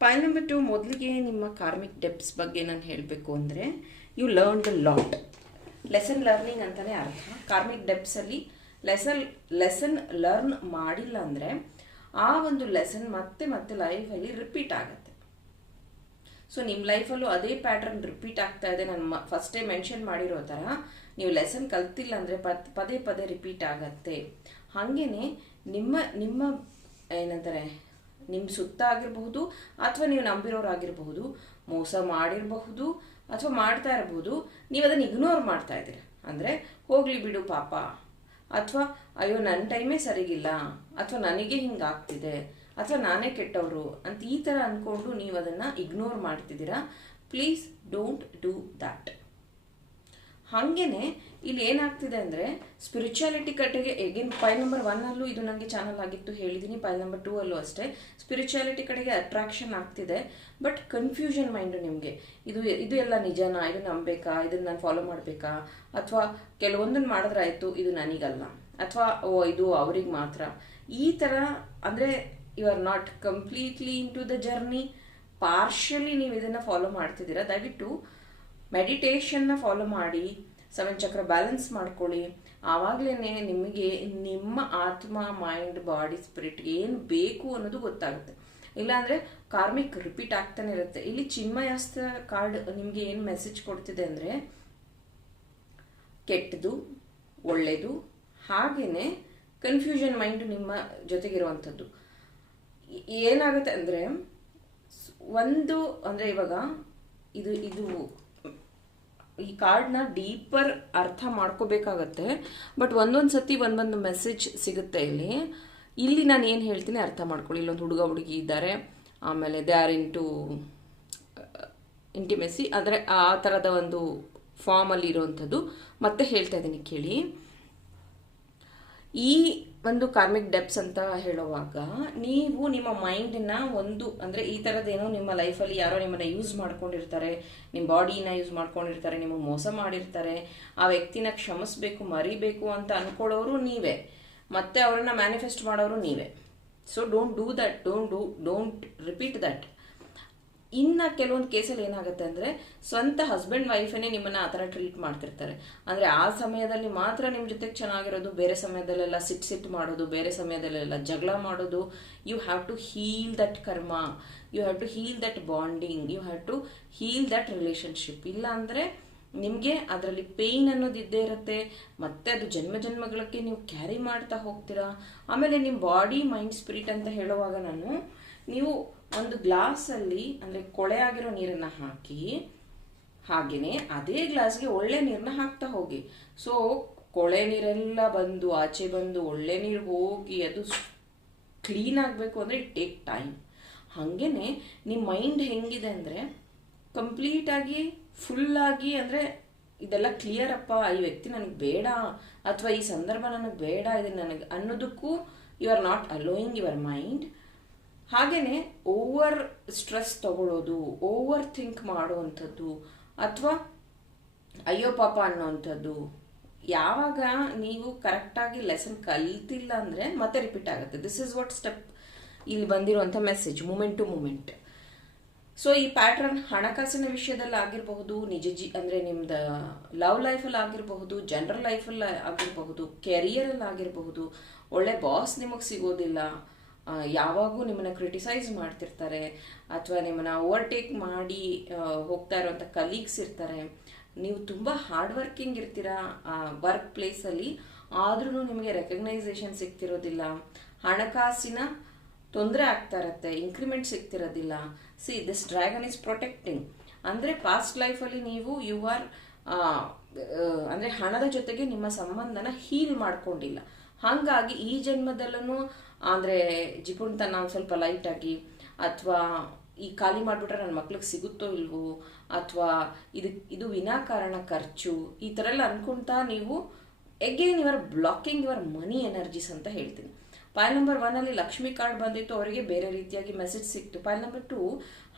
pile number two ಮೊದಲಿಗೆ ನಿಮ್ಮ ಕಾರ್ಮಿಕ್ ಡೆಪ್ಸ್ ಬಗ್ಗೆ ನಾನು ಹೇಳಬೇಕು ಅಂದರೆ you learn the lot lesson learning ಅಂತಲೇ ಅರ್ಥ. ಕಾರ್ಮಿಕ್ ಡೆಪ್ಸಲ್ಲಿ ಲೆಸನ್ ಲೆಸನ್ ಲರ್ನ್ ಮಾಡಿಲ್ಲ ಅಂದರೆ ಆ ಒಂದು ಲೆಸನ್ ಮತ್ತೆ ಮತ್ತೆ ಲೈಫಲ್ಲಿ ರಿಪೀಟ್ ಆಗುತ್ತೆ. ಸೊ ನಿಮ್ಮ ಲೈಫಲ್ಲೂ ಅದೇ ಪ್ಯಾಟರ್ನ್ ರಿಪೀಟ್ ಆಗ್ತಾ ಇದೆ. ನಾನು ಫಸ್ಟೇ ಮೆನ್ಷನ್ ಮಾಡಿರೋ ಥರ ನೀವು ಲೆಸನ್ ಕಲ್ತಿಲ್ಲ ಅಂದರೆ ಪದ್, ಪದೇ ಪದೇ ರಿಪೀಟ್ ಆಗತ್ತೆ. ಹಂಗೇನೆ ನಿಮ್ಮ ನಿಮ್ಮ ಏನಂತಾರೆ ನಿಮ್ಮ ಸುತ್ತ ಆಗಿರಬಹುದು ಅಥವಾ ನೀವು ನಂಬಿರೋರಾಗಿರಬಹುದು, ಮೋಸ ಮಾಡಿರಬಹುದು ಅಥವಾ ಮಾಡ್ತಾ ಇರ್ಬೋದು, ನೀವು ಅದನ್ನು ಇಗ್ನೋರ್ ಮಾಡ್ತಾ ಇದ್ದೀರ. ಅಂದರೆ, ಹೋಗಲಿ ಬಿಡು ಪಾಪ. ಅಥವಾ, ಅಯ್ಯೋ ನನ್ನ ಟೈಮೇ ಸರಿಗಿಲ್ಲ. ಅಥವಾ ನನಗೆ ಹಿಂಗಾಗ್ತಿದೆ ಅಥವಾ ನಾನೇ ಕೆಟ್ಟವರು ಅಂತ ಈ ಥರ ಅಂದ್ಕೊಂಡು ನೀವು ಅದನ್ನು ಇಗ್ನೋರ್ ಮಾಡ್ತಿದ್ದೀರಾ. ಪ್ಲೀಸ್ ಡೋಂಟ್ ಡೂ ದ್ಯಾಟ್ ಹಾಗೇನೆ ಇಲ್ಲಿ ಏನಾಗ್ತಿದೆ ಅಂದರೆ ಸ್ಪಿರಿಚುಯಾಲಿಟಿ ಕಡೆಗೆ ಎಗೇನ್ ಪೈಲ್ ನಂಬರ್ ಒನ್ನಲ್ಲೂ ಇದು ನನಗೆ ಚಾನಲ್ ಆಗಿತ್ತು ಹೇಳಿದ್ದೀನಿ ಪೈಲ್ ನಂಬರ್ ಟೂ ಅಲ್ಲೂ ಅಷ್ಟೇ. ಸ್ಪಿರಿಚುಯಾಲಿಟಿ ಕಡೆಗೆ ಅಟ್ರಾಕ್ಷನ್ ಆಗ್ತಿದೆ ಬಟ್ ಕನ್ಫ್ಯೂಷನ್ ಮೈಂಡು ನಿಮಗೆ. ಇದು ಇದು ಎಲ್ಲ ನಿಜನಾ? ಇದು ನಂಬೇಕಾ? ಇದನ್ನು ನಾನು ಫಾಲೋ ಮಾಡಬೇಕಾ? ಅಥವಾ ಕೆಲವೊಂದನ್ನು ಮಾಡಿದ್ರೆ ಆಯಿತು, ಇದು ನನಗಲ್ಲ. ಅಥವಾ, ಓ, ಇದು ಅವ್ರಿಗೆ ಮಾತ್ರ. ಈ ಥರ ಅಂದರೆ you are not completely into the journey partially ನೀವು ಇದನ್ನು ಫಾಲೋ ಮಾಡ್ತಿದ್ದೀರಾ. ದಯವಿಟ್ಟು ಮೆಡಿಟೇಷನ್ನ ಫಾಲೋ ಮಾಡಿ ಸೆವೆನ್ ಚಕ್ರ ಬ್ಯಾಲೆನ್ಸ್ ಮಾಡ್ಕೊಳ್ಳಿ. ಆವಾಗಲೇ ನಿಮಗೆ ನಿಮ್ಮ ಆತ್ಮ ಮೈಂಡ್ ಬಾಡಿ ಸ್ಪಿರಿಟ್ ಏನು ಬೇಕು ಅನ್ನೋದು ಗೊತ್ತಾಗುತ್ತೆ. ಇಲ್ಲಾಂದರೆ ಕಾರ್ಮಿಕ್ ರಿಪೀಟ್ ಆಗ್ತಾನೆ ಇರುತ್ತೆ. ಇಲ್ಲಿ ಚಿನ್ಮಯಾಸ್ತ್ರ ಕಾರ್ಡ್ ನಿಮಗೆ ಏನು ಮೆಸೇಜ್ ಕೊಡ್ತಿದೆ ಅಂದರೆ, ಕೆಟ್ಟದು ಒಳ್ಳೆಯದು ಹಾಗೆಯೇ ಕನ್ಫ್ಯೂಷನ್ ಮೈಂಡ್ ನಿಮ್ಮ ಜೊತೆಗಿರುವಂಥದ್ದು. ಏನಾಗುತ್ತೆ ಅಂದರೆ, ಒಂದು, ಅಂದರೆ ಇವಾಗ ಇದು ಇದು ಈ ಕಾರ್ಡ್ನ ಡೀಪರ್ ಅರ್ಥ ಮಾಡ್ಕೋಬೇಕಾಗತ್ತೆ. ಬಟ್ ಒಂದೊಂದು ಸತಿ ಒಂದೊಂದು ಮೆಸೇಜ್ ಸಿಗುತ್ತೆ ಇಲ್ಲಿ. ಇಲ್ಲಿ ನಾನು ಏನು ಹೇಳ್ತೀನಿ ಅರ್ಥ ಮಾಡ್ಕೊಳ್ಳಿ. ಇಲ್ಲೊಂದು ಹುಡುಗ ಹುಡುಗಿ ಇದ್ದಾರೆ. ಆಮೇಲೆ they are into intimacy ಅಂದರೆ ಆ ಥರದ ಒಂದು ಫಾರ್ಮಲ್ಲಿ ಇರೋವಂಥದ್ದು. ಮತ್ತೆ ಹೇಳ್ತಾ ಇದ್ದೀನಿ, ಕೇಳಿ. ಈ ಒಂದು ಕಾರ್ಮಿಕ್ ಡೆಪ್ಸ್ ಅಂತ ಹೇಳುವಾಗ ನೀವು ನಿಮ್ಮ ಮೈಂಡನ್ನ ಒಂದು, ಅಂದರೆ ಈ ಥರದ್ದೇನೋ ನಿಮ್ಮ ಲೈಫಲ್ಲಿ ಯಾರೋ ನಿಮ್ಮನ್ನ ಯೂಸ್ ಮಾಡ್ಕೊಂಡಿರ್ತಾರೆ ನಿಮ್ಮ ಬಾಡಿನ ಯೂಸ್ ಮಾಡ್ಕೊಂಡಿರ್ತಾರೆ ನಿಮಗೆ ಮೋಸ ಮಾಡಿರ್ತಾರೆ, ಆ ವ್ಯಕ್ತಿನ ಕ್ಷಮಿಸ್ಬೇಕು, ಮರಿಬೇಕು ಅಂತ ಅಂದ್ಕೊಳ್ಳೋರು ನೀವೇ. ಮತ್ತೆ ಅವರನ್ನು ಮ್ಯಾನಿಫೆಸ್ಟ್ ಮಾಡೋರು ನೀವೇ. So don't do that don't do don't repeat that ಇನ್ನು ಕೆಲವೊಂದು ಕೇಸಲ್ಲಿ ಏನಾಗುತ್ತೆ ಅಂದರೆ ಸ್ವಂತ ಹಸ್ಬೆಂಡ್ ವೈಫನ್ನೇ ನಿಮ್ಮನ್ನು ಆ ಥರ ಟ್ರೀಟ್ ಮಾಡ್ತಿರ್ತಾರೆ. ಅಂದರೆ ಆ ಸಮಯದಲ್ಲಿ ಮಾತ್ರ ನಿಮ್ಮ ಜೊತೆಗೆ ಚೆನ್ನಾಗಿರೋದು, ಬೇರೆ ಸಮಯದಲ್ಲೆಲ್ಲ ಸಿಟ್ ಸಿಟ್ ಮಾಡೋದು, ಬೇರೆ ಸಮಯದಲ್ಲೆಲ್ಲ ಜಗಳ ಮಾಡೋದು. You have to heal that karma you have to heal that bonding you have to heal that relationship ಇಲ್ಲ ಅಂದರೆ ನಿಮಗೆ ಅದರಲ್ಲಿ ಪೇಯ್ನ್ ಅನ್ನೋದು ಇದ್ದೇ ಇರುತ್ತೆ. ಮತ್ತೆ ಅದು ಜನ್ಮ ಜನ್ಮಗಳಕ್ಕೆ ನೀವು ಕ್ಯಾರಿ ಮಾಡ್ತಾ ಹೋಗ್ತೀರಾ. ಆಮೇಲೆ ನಿಮ್ಮ ಬಾಡಿ ಮೈಂಡ್ ಸ್ಪಿರಿಟ್ ಅಂತ ಹೇಳುವಾಗ ನಾನು, ನೀವು ಒಂದು ಗ್ಲಾಸಲ್ಲಿ ಅಂದರೆ ಕೊಳೆ ಆಗಿರೋ ನೀರನ್ನು ಹಾಕಿ ಹಾಗೆಯೇ ಅದೇ ಗ್ಲಾಸ್ಗೆ ಒಳ್ಳೆ ನೀರನ್ನ ಹಾಕ್ತಾ ಹೋಗಿ. ಸೊ ಕೊಳೆ ನೀರೆಲ್ಲ ಬಂದು, ಆಚೆ ಬಂದು ಒಳ್ಳೆ ನೀರು ಹೋಗಿ ಅದು ಕ್ಲೀನ್ ಆಗಬೇಕು ಅಂದರೆ ಇಟ್ ಟೇಕ್ ಟೈಮ್. ಹಾಗೇ ನಿಮ್ಮ ಮೈಂಡ್ ಹೆಂಗಿದೆ ಅಂದರೆ ಕಂಪ್ಲೀಟಾಗಿ ಫುಲ್ಲಾಗಿ ಅಂದರೆ ಇದೆಲ್ಲ ಕ್ಲಿಯರ್ ಅಪ್ಪ, ಈ ವ್ಯಕ್ತಿ ನನಗೆ ಬೇಡ ಅಥವಾ ಈ ಸಂದರ್ಭ ನನಗೆ ಬೇಡ ಇದು ನನಗೆ ಅನ್ನೋದಕ್ಕೂ you are not allowing your mind ಹಾಗೆಯೇ ಓವರ್ ಸ್ಟ್ರೆಸ್ ತಗೊಳ್ಳೋದು ಓವರ್ ಥಿಂಕ್ ಮಾಡುವಂಥದ್ದು, ಅಥವಾ ಅಯ್ಯೋ ಪಾಪ ಅನ್ನೋವಂಥದ್ದು, ಯಾವಾಗ ನೀವು ಕರೆಕ್ಟಾಗಿ ಲೆಸನ್ ಕಲ್ತಿಲ್ಲ ಅಂದರೆ ಮತ್ತೆ ರಿಪೀಟ್ ಆಗುತ್ತೆ. ದಿಸ್ ಇಸ್ ವಾಟ್ ಸ್ಟೆಪ್ ಇಲ್ಲಿ ಬಂದಿರುವಂಥ message moment to moment so ಈ ಪ್ಯಾಟ್ರನ್ ಹಣಕಾಸಿನ ವಿಷಯದಲ್ಲಿ ಆಗಿರಬಹುದು, ನಿಜ ಜಿ, ಅಂದರೆ ನಿಮ್ದು ಲವ್ ಲೈಫಲ್ಲಿ ಆಗಿರಬಹುದು ಜನರಲ್ ಲೈಫಲ್ಲಿ ಆಗಿರಬಹುದು ಕೆರಿಯರಲ್ಲಿ ಆಗಿರಬಹುದು, ಒಳ್ಳೆ ಬಾಸ್ ನಿಮಗೆ ಸಿಗೋದಿಲ್ಲ ಯಾವಾಗೂ ನಿಮ್ಮನ್ನು ಕ್ರಿಟಿಸೈಸ್ ಮಾಡ್ತಿರ್ತಾರೆ ಅಥವಾ ನಿಮ್ಮನ್ನು ಓವರ್ಟೇಕ್ ಮಾಡಿ ಹೋಗ್ತಾ ಇರೋವಂಥ ಕಲೀಗ್ಸ್ ಇರ್ತಾರೆ. ನೀವು ತುಂಬ ಹಾರ್ಡ್ ವರ್ಕಿಂಗ್ ಇರ್ತೀರಾ ವರ್ಕ್ ಪ್ಲೇಸಲ್ಲಿ ಆದ್ರೂ ನಿಮಗೆ ರೆಕಗ್ನೈಸೇಷನ್ ಸಿಗ್ತಿರೋದಿಲ್ಲ. ಹಣಕಾಸಿನ ತೊಂದರೆ ಆಗ್ತಾ ಇರತ್ತೆ increment ಸಿಗ್ತಿರೋದಿಲ್ಲ. See this dragon is protecting ಅಂದರೆ ಪಾಸ್ಟ್ ಲೈಫಲ್ಲಿ ನೀವು ಯು ಆರ್ ಅಂದರೆ ಹಣದ ಜೊತೆಗೆ ನಿಮ್ಮ ಸಂಬಂಧನ ಹೀಲ್ ಮಾಡ್ಕೊಂಡಿಲ್ಲ. ಹಾಗಾಗಿ ಈ ಜನ್ಮದಲ್ಲೂ ಅಂದರೆ ಜಿಪುಣ್ತನ ಒಂದು ಸ್ವಲ್ಪ ಲೈಟಾಗಿ ಅಥವಾ ಈ ಖಾಲಿ ಮಾಡಿಬಿಟ್ರೆ ನನ್ನ ಮಕ್ಳಿಗೆ ಸಿಗುತ್ತೋ ಇಲ್ವೋ ಅಥವಾ ಇದು ಇದು ವಿನಾಕಾರಣ ಖರ್ಚು, ಈ ಥರ ಎಲ್ಲ ಅಂದ್ಕೊಳ್ತಾ ನೀವು again you're blocking your money energies ಅಂತ ಹೇಳ್ತೀನಿ. ಪೈಲ್ ನಂಬರ್ ಒನ್ನಲ್ಲಿ ಲಕ್ಷ್ಮಿ ಕಾರ್ಡ್ ಬಂದಿತ್ತು, ಅವರಿಗೆ ಬೇರೆ ರೀತಿಯಾಗಿ ಮೆಸೇಜ್ ಸಿಕ್ತು. ಪೈಲ್ ನಂಬರ್ ಟು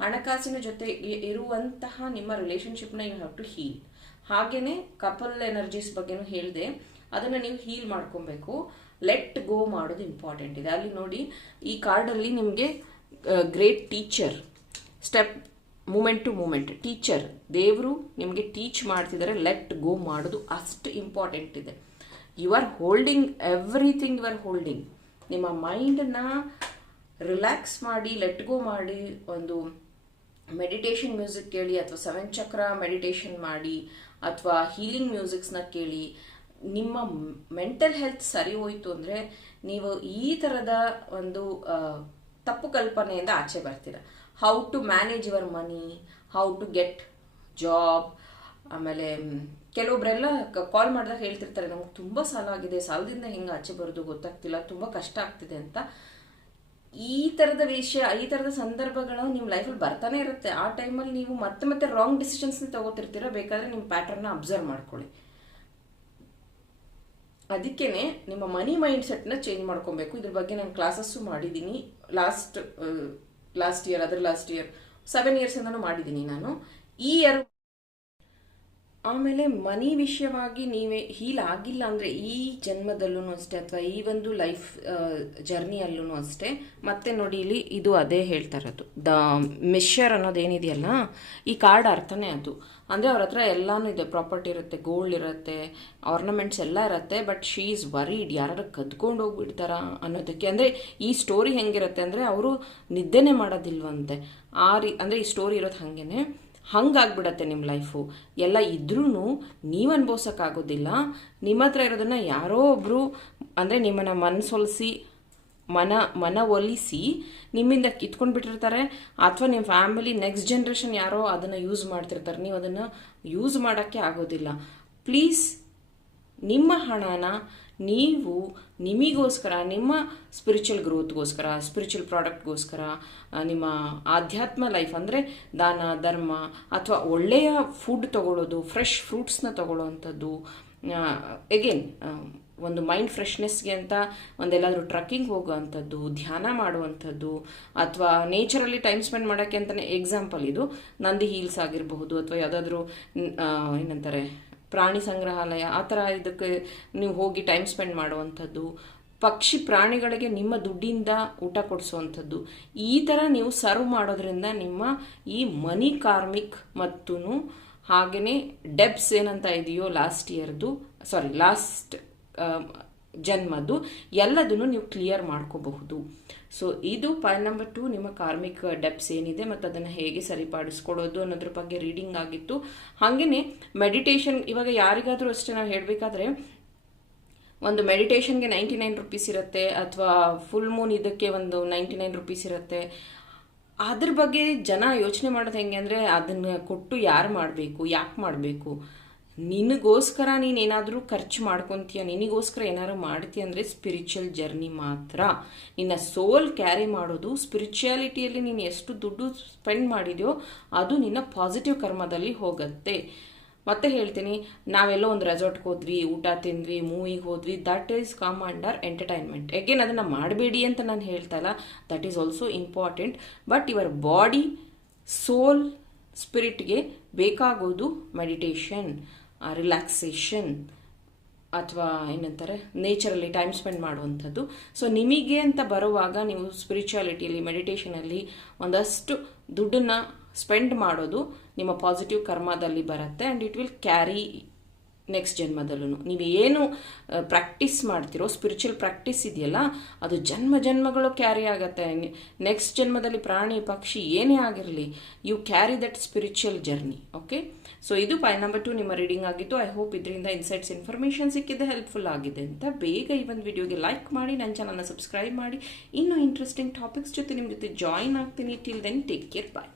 ಹಣಕಾಸಿನ ಜೊತೆ ಇರುವಂತಹ ನಿಮ್ಮ ರಿಲೇಶನ್ಶಿಪ್ನ ಯು ಹ್ಯಾವ್ ಟು ಹೀಲ್ ಹಾಗೇನೆ ಕಪಲ್ ಎನರ್ಜೀಸ್ ಬಗ್ಗೆನೂ ಹೇಳಿದೆ. ಅದನ್ನು ನೀವು ಹೀಲ್ ಮಾಡ್ಕೊಬೇಕು. ಲೆಟ್ ಗೋ ಮಾಡೋದು ಇಂಪಾರ್ಟೆಂಟ್ ಇದೆ. ಅಲ್ಲಿ ನೋಡಿ, ಈ ಕಾರ್ಡಲ್ಲಿ ನಿಮಗೆ great teacher step moment to moment teacher ದೇವರು ನಿಮಗೆ ಟೀಚ್ ಮಾಡ್ತಿದ್ದಾರೆ ಲೆಟ್ ಗೋ ಮಾಡೋದು ಅಷ್ಟು ಇಂಪಾರ್ಟೆಂಟ್ ಇದೆ. You are holding everything you are holding ನಿಮ್ಮ ಮೈಂಡನ್ನ ರಿಲ್ಯಾಕ್ಸ್ ಮಾಡಿ ಲೆಟ್ ಗೋ ಮಾಡಿ, ಒಂದು ಮೆಡಿಟೇಷನ್ ಮ್ಯೂಸಿಕ್ ಕೇಳಿ, ಅಥವಾ ಸೆವೆನ್ ಚಕ್ರ ಮೆಡಿಟೇಷನ್ ಮಾಡಿ, ಅಥವಾ ಹೀಲಿಂಗ್ ಮ್ಯೂಸಿಕ್ಸ್ನ ಕೇಳಿ ನಿಮ್ಮ ಮೆಂಟಲ್ ಹೆಲ್ತ್ ಸರಿ ಹೋಯಿತು ಅಂದರೆ ನೀವು ಈ ಥರದ ಒಂದು ತಪ್ಪು ಕಲ್ಪನೆಯಿಂದ ಆಚೆ ಬರ್ತೀರ. How to manage your money how to get job ಆಮೇಲೆ ಕೆಲವೊಬ್ಬರೆಲ್ಲ ಕಾಲ್ ಮಾಡಿದಾಗ ಹೇಳ್ತಿರ್ತಾರೆ, ನಮ್ಗೆ ತುಂಬ ಸಾಲ ಆಗಿದೆ, ಸಾಲದಿಂದ ಹೆಂಗೆ ಆಚೆ ಬರೋದು ಗೊತ್ತಾಗ್ತಿಲ್ಲ, ತುಂಬ ಕಷ್ಟ ಆಗ್ತಿದೆ ಅಂತ. ಈ ಥರದ ವಿಷಯ, ಈ ಥರದ ಸಂದರ್ಭಗಳು ನಿಮ್ಮ ಲೈಫಲ್ಲಿ ಬರ್ತಾನೆ ಇರುತ್ತೆ. ಆ ಟೈಮಲ್ಲಿ ನೀವು ಮತ್ತೆ ಮತ್ತೆ ರಾಂಗ್ ಡಿಸಿಷನ್ಸ್ನ ತಗೋತಿರ್ತೀರ, ಬೇಕಾದ್ರೆ ನಿಮ್ಮ ಪ್ಯಾಟರ್ನ ಅಬ್ಸರ್ವ್ ಮಾಡ್ಕೊಳ್ಳಿ. ಅದಕ್ಕೇನೆ ನಿಮ್ಮ ಮನಿ ಮೈಂಡ್ ಸೆಟ್ನ ಚೇಂಜ್ ಮಾಡ್ಕೊಬೇಕು. ಇದ್ರ ಬಗ್ಗೆ ನಾನು ಕ್ಲಾಸಸ್ಸು ಮಾಡಿದ್ದೀನಿ last last year other last year seven ಇಯರ್ಸಿಂದನೂ ಮಾಡಿದ್ದೀನಿ ನಾನು. ಈ ಇಯರ್ ಆಮೇಲೆ ಮನಿ ವಿಷಯವಾಗಿ ನೀವೇ ಹೀಲ್ ಆಗಿಲ್ಲ ಅಂದರೆ ಈ ಜನ್ಮದಲ್ಲೂ ಅಷ್ಟೇ ಅಥವಾ ಈ ಒಂದು ಲೈಫ್ ಜರ್ನಿಯಲ್ಲೂ ಅಷ್ಟೇ. ಮತ್ತೆ ನೋಡಿ ಇಲ್ಲಿ ಇದು ಅದೇ ಹೇಳ್ತಾ ಇರೋದು. ದ ಮೆಷರ್ ಅನ್ನೋದೇನಿದೆಯಲ್ಲ ಈ ಕಾರ್ಡ್ ಅರ್ಥನೇ ಅದು. ಅಂದರೆ ಅವ್ರ ಹತ್ರ ಎಲ್ಲಾನು ಇದೆ. ಪ್ರಾಪರ್ಟಿ ಇರುತ್ತೆ, ಗೋಲ್ಡ್ ಇರುತ್ತೆ, ಆರ್ನಮೆಂಟ್ಸ್ ಎಲ್ಲ ಇರುತ್ತೆ, ಬಟ್ ಶೀ ಈಸ್ ವರೀಡ್. ಯಾರು ಕದ್ಕೊಂಡು ಹೋಗ್ಬಿಡ್ತಾರ ಅನ್ನೋದಕ್ಕೆ. ಅಂದರೆ ಈ ಸ್ಟೋರಿ ಹೆಂಗಿರುತ್ತೆ ಅಂದರೆ ಅವರು ನಿದ್ದೆನೇ ಮಾಡೋದಿಲ್ವಂತೆ. ಆ ರೀ, ಅಂದರೆ ಈ ಸ್ಟೋರಿ ಇರೋದು ಹಾಗೇನೆ. ಹಂಗಾಗ್ಬಿಡತ್ತೆ ನಿಮ್ಮ ಲೈಫು. ಎಲ್ಲ ಇದ್ರೂ ನೀವು ಅನುಭವಿಸೋಕ್ಕಾಗೋದಿಲ್ಲ. ನಿಮ್ಮ ಹತ್ರ ಇರೋದನ್ನ ಯಾರೋ ಒಬ್ಬರು ಅಂದರೆ ನಿಮ್ಮನ್ನು ಮನಸೊಲಿಸಿ, ಮನ ಮನ ಒಲಿಸಿ ನಿಮ್ಮಿಂದ ಕಿತ್ಕೊಂಡು ಬಿಟ್ಟಿರ್ತಾರೆ. ಅಥವಾ ನಿಮ್ಮ ಫ್ಯಾಮಿಲಿ ನೆಕ್ಸ್ಟ್ ಜನ್ರೇಷನ್ ಯಾರೋ ಅದನ್ನು ಯೂಸ್ ಮಾಡ್ತಿರ್ತಾರೆ. ನೀವು ಅದನ್ನು ಯೂಸ್ ಮಾಡೋಕ್ಕೆ ಆಗೋದಿಲ್ಲ. ಪ್ಲೀಸ್ ನಿಮ್ಮ ಹಣನ ನೀವು ನಿಮಿಗೋಸ್ಕರ, ನಿಮ್ಮ ಸ್ಪಿರಿಚುವಲ್ ಗ್ರೋತ್ಗೋಸ್ಕರ ಸ್ಪಿರಿಚುವಲ್ ಪ್ರಾಡಕ್ಟ್ಗೋಸ್ಕರ ನಿಮ್ಮ ಆಧ್ಯಾತ್ಮ ಲೈಫ್ ಅಂದರೆ ದಾನ, ಧರ್ಮ ಅಥವಾ ಒಳ್ಳೆಯ ಫುಡ್ ತಗೊಳ್ಳೋದು ಫ್ರೆಶ್ ಫ್ರೂಟ್ಸ್ನ ತಗೊಳ್ಳೋವಂಥದ್ದು ಎಗೇನ್ ಒಂದು ಮೈಂಡ್ ಫ್ರೆಶ್ನೆಸ್ಗೆ ಅಂತ ಒಂದೆಲ್ಲಾದರೂ ಟ್ರಕ್ಕಿಂಗ್ ಹೋಗುವಂಥದ್ದು, ಧ್ಯಾನ ಮಾಡುವಂಥದ್ದು ಅಥವಾ ನೇಚರಲ್ಲಿ ಟೈಮ್ ಸ್ಪೆಂಡ್ ಮಾಡೋಕ್ಕೆ ಅಂತಲೇ ಎಕ್ಸಾಂಪಲ್ ಇದು ನಂದಿ ಹೀಲ್ಸ್ ಆಗಿರಬಹುದು ಅಥವಾ ಯಾವುದಾದ್ರೂ ಏನಂತಾರೆ ಪ್ರಾಣಿ ಸಂಗ್ರಹಾಲಯ, ಆ ಥರ ಇದಕ್ಕೆ ನೀವು ಹೋಗಿ ಟೈಮ್ ಸ್ಪೆಂಡ್ ಮಾಡುವಂಥದ್ದು. ಪಕ್ಷಿ ಪ್ರಾಣಿಗಳಿಗೆ ನಿಮ್ಮ ದುಡ್ಡಿಂದ ಊಟ ಕೊಡಿಸುವಂಥದ್ದು. ಈ ಥರ ನೀವು ಸರ್ವ್ ಮಾಡೋದ್ರಿಂದ ನಿಮ್ಮ ಈ ಮನಿ ಕಾರ್ಮಿಕ್ ಮತ್ತು ಹಾಗೆಯೇ ಡೆಬ್ಸ್ ಏನಂತ ಇದೆಯೋ ಲಾಸ್ಟ್ ಇಯರ್ದು ಸಾರಿ ಲಾಸ್ಟ್ ಜನ್ಮದ್ದು ಎಲ್ಲದನ್ನು ನೀವು ಕ್ಲಿಯರ್ ಮಾಡ್ಕೋಬಹುದು. ಸೊ ಇದು ಪಾಯಿಂಟ್ ನಂಬರ್ ಟು ನಿಮ್ಮ ಕಾರ್ಮಿಕ್ ಡೆಪ್ಸ್ ಏನಿದೆ ಮತ್ತು ಅದನ್ನು ಹೇಗೆ ಸರಿಪಡಿಸ್ಕೊಳ್ಳೋದು ಅನ್ನೋದ್ರ ಬಗ್ಗೆ ರೀಡಿಂಗ್ ಆಗಿತ್ತು. ಹಾಗೆಯೇ ಮೆಡಿಟೇಷನ್ ಇವಾಗ ಯಾರಿಗಾದರೂ ಅಷ್ಟೇ ನಾವು ಹೇಳಬೇಕಾದ್ರೆ, ಒಂದು ಮೆಡಿಟೇಷನ್ಗೆ ನೈಂಟಿ ನೈನ್ ರುಪೀಸ್ ಇರುತ್ತೆ ಅಥವಾ ಫುಲ್ ಮೂನ್ ಇದಕ್ಕೆ ಒಂದು ನೈಂಟಿ ನೈನ್ ರುಪೀಸ್ ಇರುತ್ತೆ. ಅದ್ರ ಬಗ್ಗೆ ಜನ ಯೋಚನೆ ಮಾಡೋದು ಹೆಂಗೆ ಅಂದರೆ ಅದನ್ನು ಕೊಟ್ಟು ಯಾರು ಮಾಡಬೇಕು, ಯಾಕೆ ಮಾಡಬೇಕು? ನಿನಗೋಸ್ಕರ ನೀನೇನಾದರೂ ಖರ್ಚು ಮಾಡ್ಕೊತೀಯ, ನಿನಗೋಸ್ಕರ ಏನಾದ್ರು ಮಾಡ್ತೀಯ ಅಂದರೆ ಸ್ಪಿರಿಚುವಲ್ ಜರ್ನಿ ಮಾತ್ರ. ನಿನ್ನ ಸೋಲ್ ಕ್ಯಾರಿ ಮಾಡೋದು ಸ್ಪಿರಿಚುಯಾಲಿಟಿಯಲ್ಲಿ ನೀನು ಎಷ್ಟು ದುಡ್ಡು ಸ್ಪೆಂಡ್ ಮಾಡಿದೆಯೋ ಅದು ನಿನ್ನ ಪಾಸಿಟಿವ್ ಕರ್ಮದಲ್ಲಿ ಹೋಗುತ್ತೆ. ಮತ್ತೆ ಹೇಳ್ತೀನಿ, ನಾವೆಲ್ಲೋ ಒಂದು ರೆಸಾರ್ಟ್ಗೆ ಹೋದ್ವಿ, ಊಟ ತಿಂದ್ವಿ ಮೂವಿಗೆ ಹೋದ್ವಿ that is come under entertainment again ಅದನ್ನು ಮಾಡಬೇಡಿ ಅಂತ ನಾನು ಹೇಳ್ತಾ ಇಲ್ಲ that is also important but every body soul ಸ್ಪಿರಿಟ್ಗೆ ಬೇಕಾಗೋದು ಮೆಡಿಟೇಷನ್ ರಿಲ್ಯಾಕ್ಸೇಷನ್ ಅಥವಾ ಏನಂತಾರೆ ನೇಚರಲ್ಲಿ ಟೈಮ್ ಸ್ಪೆಂಡ್ ಮಾಡುವಂಥದ್ದು. ಸೊ ನಿಮಗೆ ಅಂತ ಬರುವಾಗ ನೀವು ಸ್ಪಿರಿಚುಯಾಲಿಟಿಯಲ್ಲಿ ಮೆಡಿಟೇಷನಲ್ಲಿ ಒಂದಷ್ಟು ದುಡ್ಡನ್ನು ಸ್ಪೆಂಡ್ ಮಾಡೋದು ನಿಮ್ಮ ಪಾಸಿಟಿವ್ ಕರ್ಮದಲ್ಲಿ ಬರುತ್ತೆ and it will carry next ಜನ್ಮದಲ್ಲೂ ನೀವು ಏನು ಪ್ರಾಕ್ಟೀಸ್ ಮಾಡ್ತಿರೋ ಸ್ಪಿರಿಚುವಲ್ ಪ್ರಾಕ್ಟೀಸ್ ಇದೆಯಲ್ಲ, ಅದು ಜನ್ಮ ಜನ್ಮಗಳು ಕ್ಯಾರಿ ಆಗುತ್ತೆ. ನೆಕ್ಸ್ಟ್ ಜನ್ಮದಲ್ಲಿ ಪ್ರಾಣಿ ಪಕ್ಷಿ ಏನೇ ಆಗಿರಲಿ you carry that spiritual journey okay so ಇದು ಪೈ ನಂಬರ್ ಟು ನಿಮ್ಮ ರೀಡಿಂಗ್ ಆಗಿತ್ತು. ಐ ಹೋಪ್ ಇದರಿಂದ ಇನ್ಸೈಟ್ಸ್ ಇನ್ಫಾರ್ಮೇಷನ್ ಸಿಕ್ಕಿದೆ ಹೆಲ್ಪ್ಫುಲ್ ಆಗಿದೆ ಅಂತ ಬೇಗ ಈ ಒಂದು ವಿಡಿಯೋಗೆ ಲೈಕ್ ಮಾಡಿ, ನನ್ನ ಚಾನಲ್ನ ಸಬ್ಸ್ಕ್ರೈಬ್ ಮಾಡಿ. ಇನ್ನೂ ಇಂಟ್ರೆಸ್ಟಿಂಗ್ ಟಾಪಿಕ್ಸ್ ಜೊತೆ ನಿಮ್ಮ ಜೊತೆ ಜಾಯಿನ್ ಆಗ್ತೀನಿ. Till then take care bye